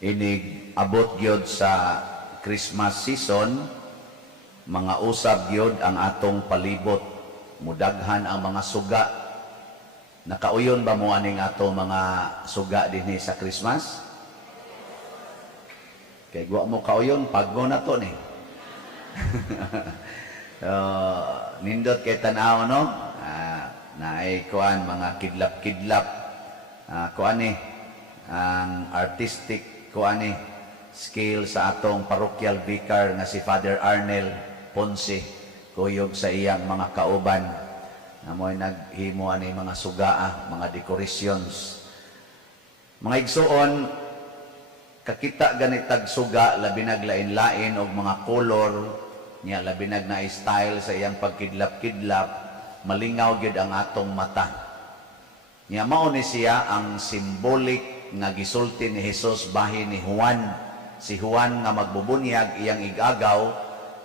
Inig abot gyud sa Christmas season, mga usab gyud ang atong palibot. Mudaghan ang mga suga. Nakauyon ba mo aning ato mga suga dinhi sa Christmas? Kay wa mo kauyon, pagmo na to ni. Nindot kay tanaw no? Naay kuan mga kidlap-kidlap. Kuan ni ang artistic kuan ni skill sa atong parochial vicar nga si Father Arnel Ponce, kuyog sa iyang mga kauban na mo'y naghimo ani mga sugaa, mga decorations. Mga igsuon, kakita ganitag suga, labi naglain-lain og mga color niya, labi nag na style sa iyang pagkidlap-kidlap, malingaw gyud ang atong mata. Niya mao ni siya ang symbolic nga gisulti ni Jesus bahin ni Juan. Si Juan nga magbubunyag iyang igagaw,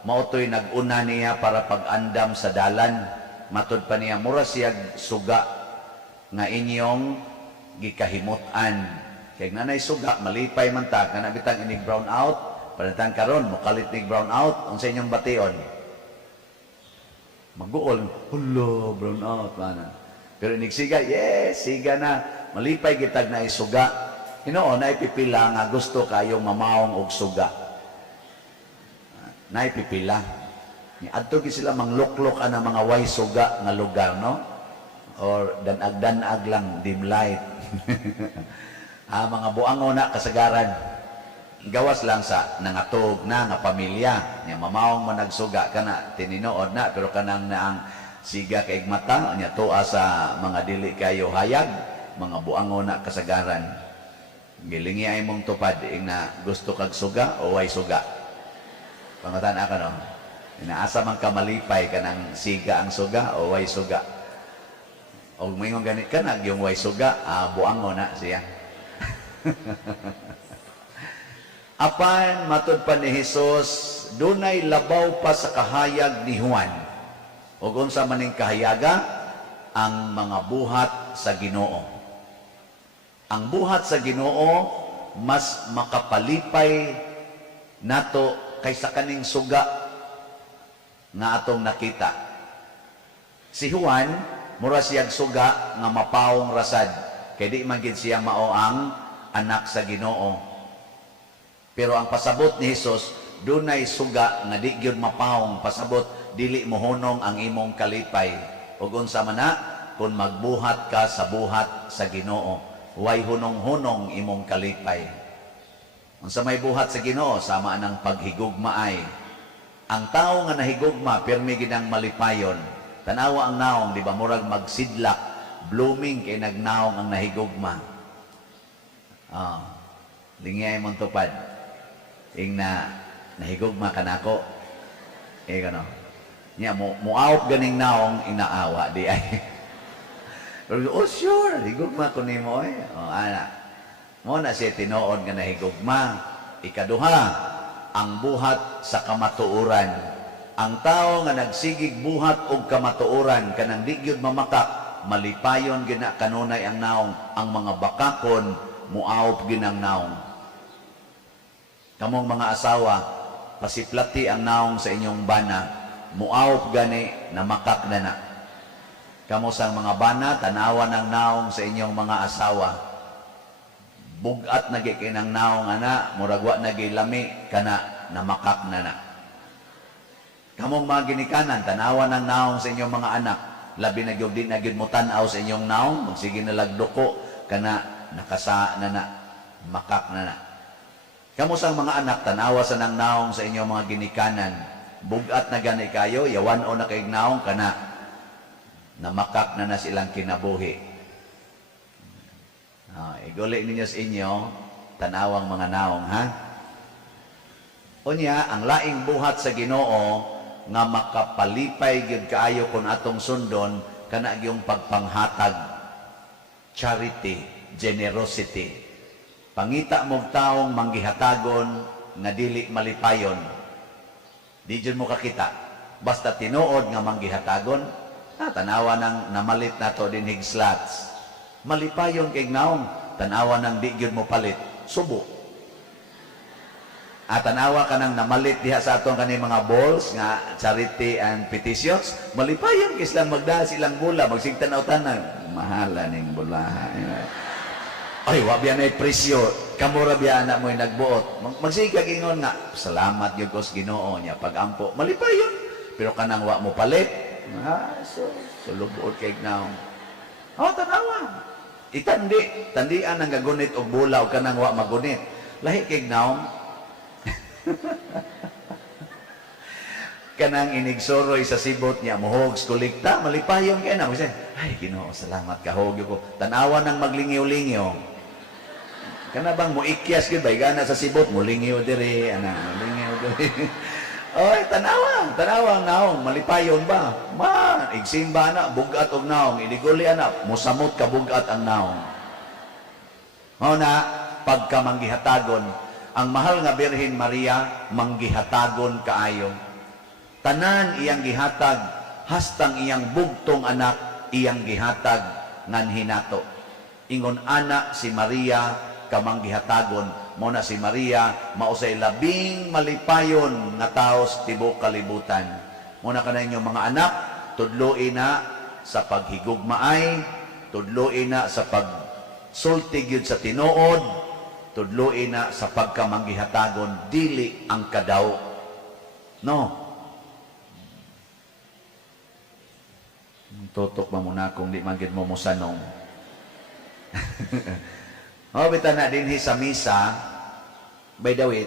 mautoy nag-una niya para pag-andam sa dalan. Matud pa niya, mura siyag suga nga inyong gikahimutan. Kaya nanay suga, malipay man ta, nga nabitang inig brown out, panatang karon mukalit nig brown out, ang sa inyong bation. Mag-uol, hulo, brown out, mana. Pero inig siga, yes, siga na, malipay gitag na isuga. Hinoon, na ipipila nga gusto kayong mamaong og suga. Na ipipila. Adto gi sila mangluklok ana mga way suga nga lugar, no? Or danag-danag lang, dim light. Mga buango na kasagaran. Gawas lang sa nangatog na nga pamilya. Nya mamaong man nagsuga kana tininood na, pero kanang naang siga kay mata nya tuwa sa mga dili kayo hayag, mga buango na kasagaran. Gilingi ay mong tupad ing na gusto kag suga o way suga. Pangutana ka no? Inaasa man ka malipay ka ng siga ang suga o way suga. O mayroong ganit ka na, yung way suga, buango na siya. Apan matud pa ni Jesus, dunay labaw pa sa kahayag ni Juan. O unsa maning kahayaga, ang mga buhat sa Ginoo. Ang buhat sa Ginoo mas makapalipay nato kaysa kaning suga nga atong nakita. Si Juan, mura siyang suga nga mapawong rasad, kay di man gid siya mao ang anak sa Ginoo. Pero ang pasabot ni Jesus, dunay suga nga di gyud mapawong, pasabot dili mohunong ang imong kalipay. Ug unsa man na, kun magbuhat ka sa buhat sa Ginoo, way hunong-hunong imong kalipay. Unsa may buhat sa Ginoo, sama ang paghigugma ay. Ang tao nga nahigugma, pirmi ginang malipayon. Tanawa ang naong, di ba, murag magsidlak, blooming kay nagnaong ang nahigugma. Lingay mong tupad. Ing na nahigugma ka na ako. Gano. Nya, muawap ganing naong, inaawa, di ay. Pero, oh sure, higugma ko ni mo eh. Ana. Mo na siya tinoon nga nahigugma. Ikaduha, ang buhat sa kamatuoran. Ang tao nga nagsigig buhat og kamatuoran, kanang di gyud mamakak, malipayon gina kanunay ang naong. Ang mga bakakon, muawop ginang naong. Kamong mga asawa, pasiplati ang naong sa inyong bana, muawop gani na makak na na. Kamo sang mga bana, tanawan ang naong sa inyong mga asawa. Bugat na gikinang naong ana, muragwa na gilami, kana namakak na na. Kamong mga ginikanan, tanawan ang naong sa inyong mga anak, labi na gyud di na gyud mo tan-aw sa inyong naong, magsige na lagduko, kana nakasa na na, makak na na. Kamo sang mga anak, tanawa sa nang naong sa inyong mga ginikanan, bugat na gani kayo, yawan o na kay naong, kana namakak na na silang kinabuhi. Iguli ninyo sa inyo, tanawang mga naong, ha? Unya, ang laing buhat sa Ginoo, nga makapalipay gyud kaayo kung atong sundon, kana yung pagpanghatag, charity, generosity. Pangita mong taong manggihatagon, nga dili malipayon. Di dyan mo kakita. Basta tinuod nga manggihatagon, tanawa ng namalit na to din higslots. Malipayon kay naong, tanawa ng di gyud mo palit, subo. Tanawa ka nang namalit diha sa atong kani mga balls nga charity and petitions, malipayon islang magdahal silang bula, magsigtanaw tanan, mahala ning bulaha. Ay, wa biya nay presyo, kamura biya na mo nagbuot. Magsigag ingon nga, salamat gyud ko sa Ginoo niya pag-ampo, malipayon. Pero kanang wa mo palit, so lubot kay naong. Tanawa. Tandian ang gagunit og bula o kanang wa magunit. Lahi kay naong. Kanang inigsoroy sa sibot niya mohog kolekta malipayon kay na ay Ginoo salamat kahog ko tanawan nang maglingiw-lingiw kana bang mo ikyas gyud bay gana sa sibot mo lingiw diri ana lingiw diri oy tanawang naong malipayon ba man igsimba na bugat og naong idiguli ana mosamot ka bugat ang naong na pagkamanggihatagon ang mahal nga Birhen Maria manggihatagon kaayo. Tanan iyang gihatag, hastang iyang bugtong anak iyang gihatag ngan hinato. Ingon ana si Maria kamanggihatagon, mo na si Maria mausay labing malipayon nga taos tibok kalibutan. Mo na kanang inyong mga anak, tudloy na sa paghigugmaay, tudloy na sa pagsulti gyud sa tinuod, tudloy na sa pagkamanggihatagon dili ang kadaw. No. Tutok ba muna kung di magid mo musanong. Bitan na din sa misa, by the way,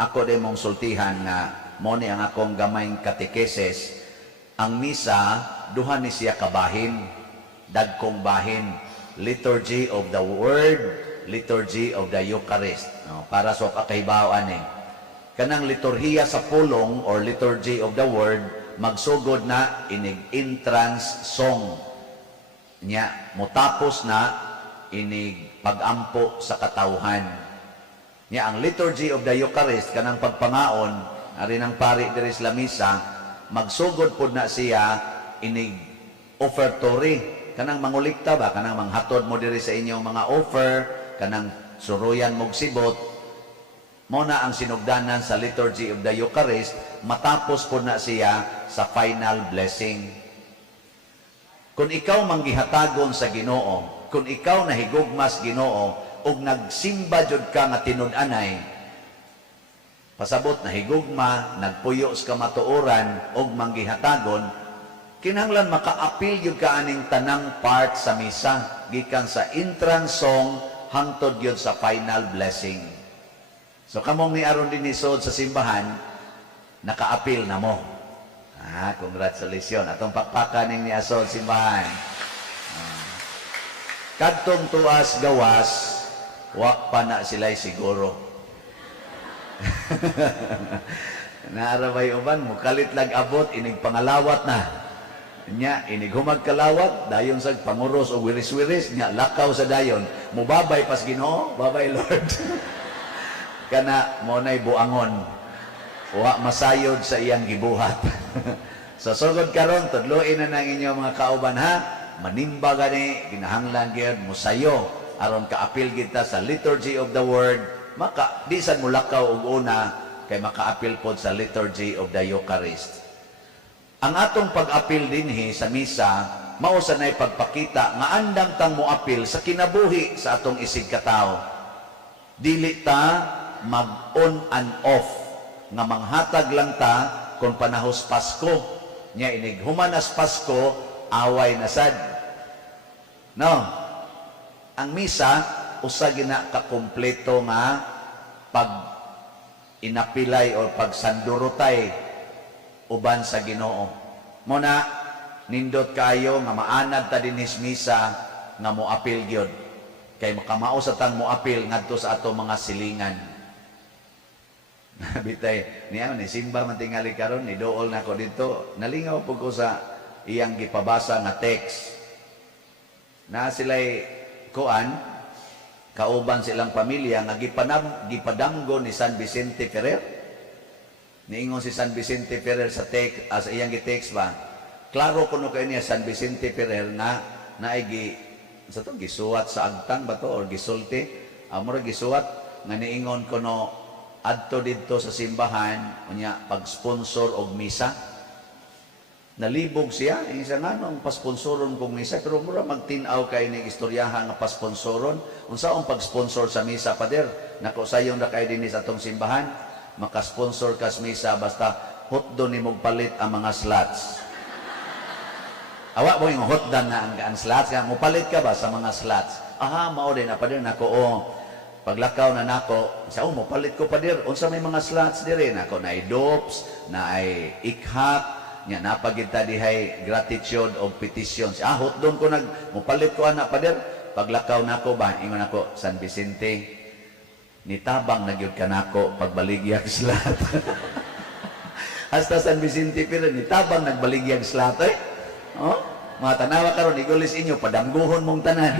ako din mong sultihan nga mo ni ang akong gamayng katekeses. Ang misa, duha ni siya kabahin, dagkong bahin, liturgy of the word, liturgy of the Eucharist. Para sa kakahibawaan kanang liturhiya sa pulong or liturgy of the word, magsugod na inig entrance song nya, mutapos na inig pagampo sa katawhan nya. Ang liturgy of the Eucharist, kanang pagpangaon ari ng pari diri sa misa, magsugod pod na siya inig offertory, kanang mangulikta ba, kanang manghatod mo diri sa inyong mga offer, kanang suruyan mog sibot, mo na ang sinugdanan sa liturgy of the Eucharist. Matapos po na siya sa final blessing. Kung ikaw manggihatagon sa Ginoo, kung ikaw nahigugmas Ginoo ug nagsimba jud ka nga tinud-anay, pasabot na higugma, nagpuyo sa kamatuoran ug manggihatagon, kinahanglan makaapil jud ka aning tanang part sa misa, gikan sa entrance song hangtod yun sa final blessing. So kamong ni aron din isod sa simbahan, nakaapil na mo. Congratulations. Atong pakpakan ni asod simbahan. Kadtong tuas gawas, wa pa na sila'y siguro. Naarabay uban, mukalit lag abot, inig pangalawat na. Nya inig humag kalawat dayon sa panguros o wiris-wiris nya lakaw sa dayon mubabay pas Ginoo, babay Lord. Kana mo nay buangon wa masayod sa iyang gibuhat. So sugod karon tudloin na nang inyo mga kauban ha, manimba gani kinahanglan gyud mosayo aron kaapil kita sa liturgy of the word, maka di sad mo lakaw og una kay makaapil pod sa liturgy of the Eucharist. Ang atong pag-apil dinhi sa misa, mao sa nay pagpakita nga andam tang moapil sa kinabuhi sa atong isig katao. Dili ta mag-on and off, nga manghatag lang ta kung panahos Pasko. Nya inig humanas Pasko, away na sad. No. Ang misa usa gina ka kompleto nga pag inapilay o pagsandurotay uban sa Ginoo. Muna nindot kayo nga maanad ta dinhis misa nga moapil gyud kay makamao sa tang moapil ngadto sa ato mga silingan. Bitay niya ni simba man tingali karon ni dool na ko dito, nalingaw pud ko sa iyang gipabasa nga text. Na sila'y kuan kauban silang pamilya nga gipadanggo ni San Vicente Ferrer. Niingon si San Vicente Ferrer sa text, sa iyang gi-text ba, klaro kuno kay niya San Vicente Ferrer nga naigi sa to gisuwat sa agtang ba to or gisulti, mura gisuwat nga niingon kuno adto dito sa simbahan, unya pag-sponsor og misa. Nalibog siya, isa nga nung pasponsoron kong misa, pero mura magtinaw kay ning istoryahan nga pasponsoron. Unsa ang pag-sponsor sa misa, pader? Nako sayong na kay dinis atong simbahan, maka-sponsor kas misa basta hotdon ni mong palit ang mga slots. Awa mo yung hotdon na ang slots, kaya mo palit ka ba sa mga slots? Aha, mao din na pader nako paglakaw na nako, sa mo palit ko pader. Unsa may mga slots dire? Nako na ay dopes, na ay ikhap, nya napagid ta dihay gratitude o petition. Hot doon ko mupalit ko ana pader. Paglakaw nako ba ingon ako San Vicente, nitabang nagyud kanako pagbaligya slat. Hasta San Vicente pero nitabang nagbaligya slat Oh, mga tanawa karon igulis inyo padangguhon mong tanan.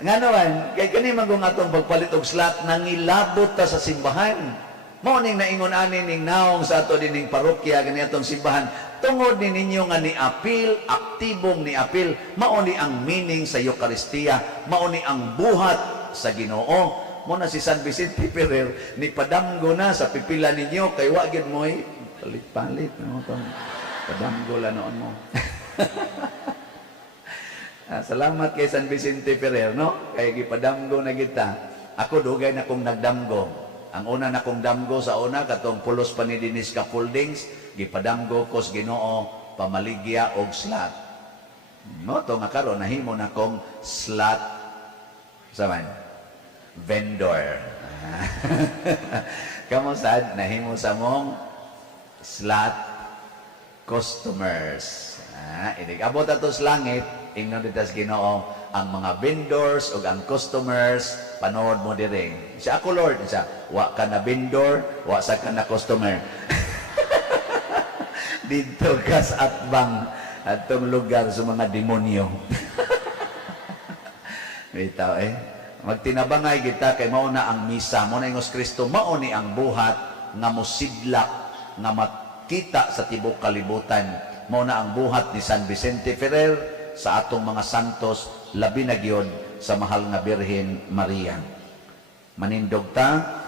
Nga naman, kay kani magong atong pagpalit og slat nangilabot ta sa simbahan. Mao ning naingon ani ning naong sa ato dining parokya kani atong simbahan tungod ni ninyo nga ni apil, aktibong ni apil, mao ni ang meaning sa Eucharistia, mao ni ang buhat sa Ginoo. Mo na si San Vicente Ferrer ni padamgo na sa pipila ninyo kay wa gyud moy palit-palit no tong padamgo la noon mo. Salamat kay San Vicente Ferrer no kay gipadamgo na kita. Ako dugay na kong nagdamgo. Ang una na kong damgo sa una, katong pulos pa ni Dinis Kapuldings, gipadamgo ko sa Ginoo, pamaligya og slat. No, to nga karon nahimo na kong slat, saman, vendor. Kamo sad, nahimo sa mong slat customers. Abot ato sa langit, ingnon dito sa Ginoo, ang mga vendors o ang customers, panood mo dire. Siya ako Lord, siya, wa ka na vendor, wa sa ka na customer. Dito ka sa atbang atong lugar sa mga demonyo. Bitaw magtinabangay kita kay mao na ang misa, mao na ingos Kristo, mao ni ang buhat nga mosidlak nga makita sa tibok kalibutan. Mao na ang buhat ni San Vicente Ferrer sa atong mga santos, labi na gyud sa mahal nga Birhen Maria. Manindog ta